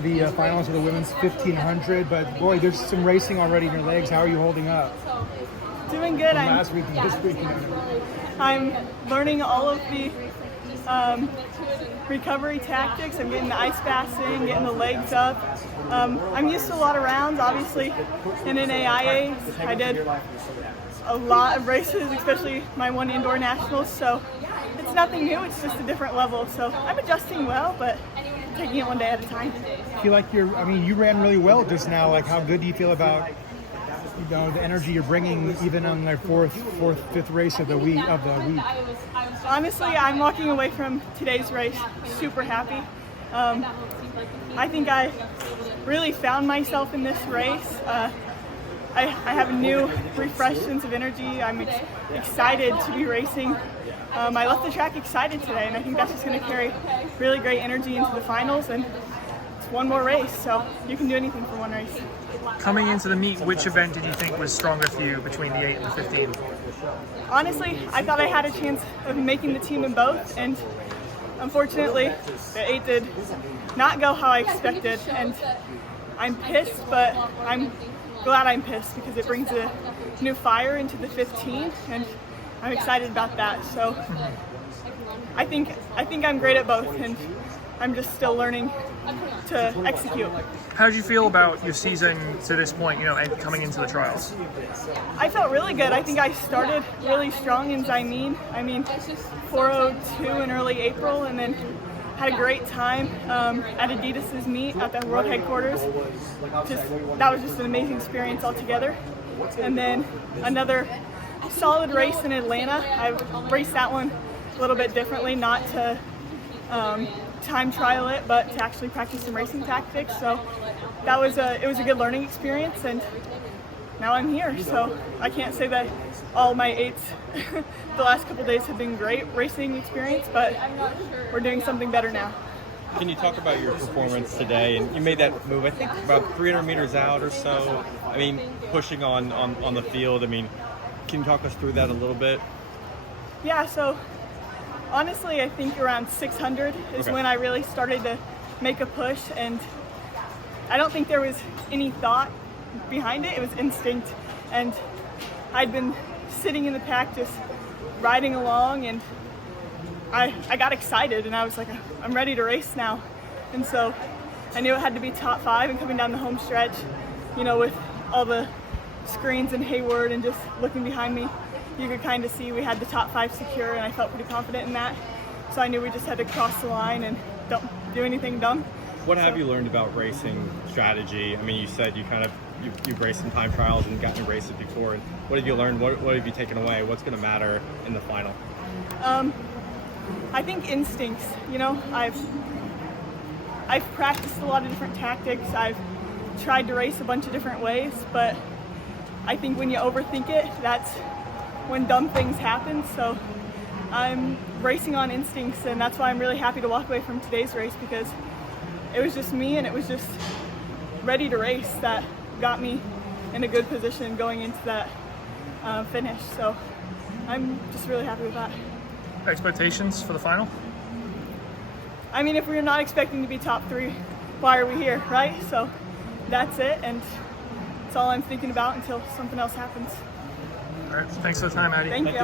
The finals of the women's 1500, but boy, there's some racing already in your legs. How are you holding up? Doing good. Last week and this week. I'm learning all of the recovery tactics. I'm getting the ice baths in, getting the legs up. I'm used to a lot of rounds. Obviously, in NAIA, I did a lot of races, especially my one indoor nationals. So it's nothing new. It's just a different level. So I'm adjusting well, but taking it one day at a time. I feel like you ran really well just now. Like, how good do you feel about, the energy you're bringing even on the fifth race of the week? Honestly, I'm walking away from today's race super happy. I think I really found myself in this race. I have a new, refreshed sense of energy. I'm excited to be racing. I left the track excited today, and I think that's just going to carry really great energy into the finals. And it's one more race, so you can do anything for one race. Coming into the meet, which event did you think was stronger for you between the 8 and the 15? Honestly, I thought I had a chance of making the team in both, and unfortunately, the 8 did not go how I expected. And I'm pissed, but I'm glad I'm pissed because it brings a new fire into the 15, and I'm excited about that. So I think I'm great at both, and I'm just still learning to execute. How did you feel about your season to this point, and coming into the trials? I felt really good. I think I started really strong in Zaimeen. 4:02 in early April, and then had a great time at Adidas's meet at the world headquarters. That was just an amazing experience altogether. And then another solid race in Atlanta. I raced that one a little bit differently, not to time trial it, but to actually practice some racing tactics. So it was a good learning experience, and now I'm here. So I can't say that all my 8s the last couple days have been great racing experience, but we're doing something better now. Can you talk about your performance today? And you made that move, I think, about 300 meters out or so. Pushing on the field. Can you talk us through that a little bit? Yeah, so honestly, I think around 600 is when I really started to make a push, and I don't think there was any thought behind it. It was instinct, and I'd been sitting in the pack just riding along, and I got excited, and I was like, I'm ready to race now. And so I knew it had to be top 5, and coming down the home stretch, with all the screens in Hayward and just looking behind me, you could kind of see we had the top 5 secure, and I felt pretty confident in that. So I knew we just had to cross the line and don't do anything dumb. What have you learned about racing strategy? You said you've raced some time trials and gotten in races before. And what have you learned? What have you taken away? What's going to matter in the final? I think instincts. I've practiced a lot of different tactics. I've tried to race a bunch of different ways, but I think when you overthink it, that's when dumb things happen. So I'm racing on instincts, and that's why I'm really happy to walk away from today's race, because it was just me, and it was just ready to race that got me in a good position going into that finish. So I'm just really happy with that. Expectations for the final? If we're not expecting to be top 3, why are we here, right? So that's it, and it's all I'm thinking about until something else happens. All right, thanks for the time, Addy. Thank you.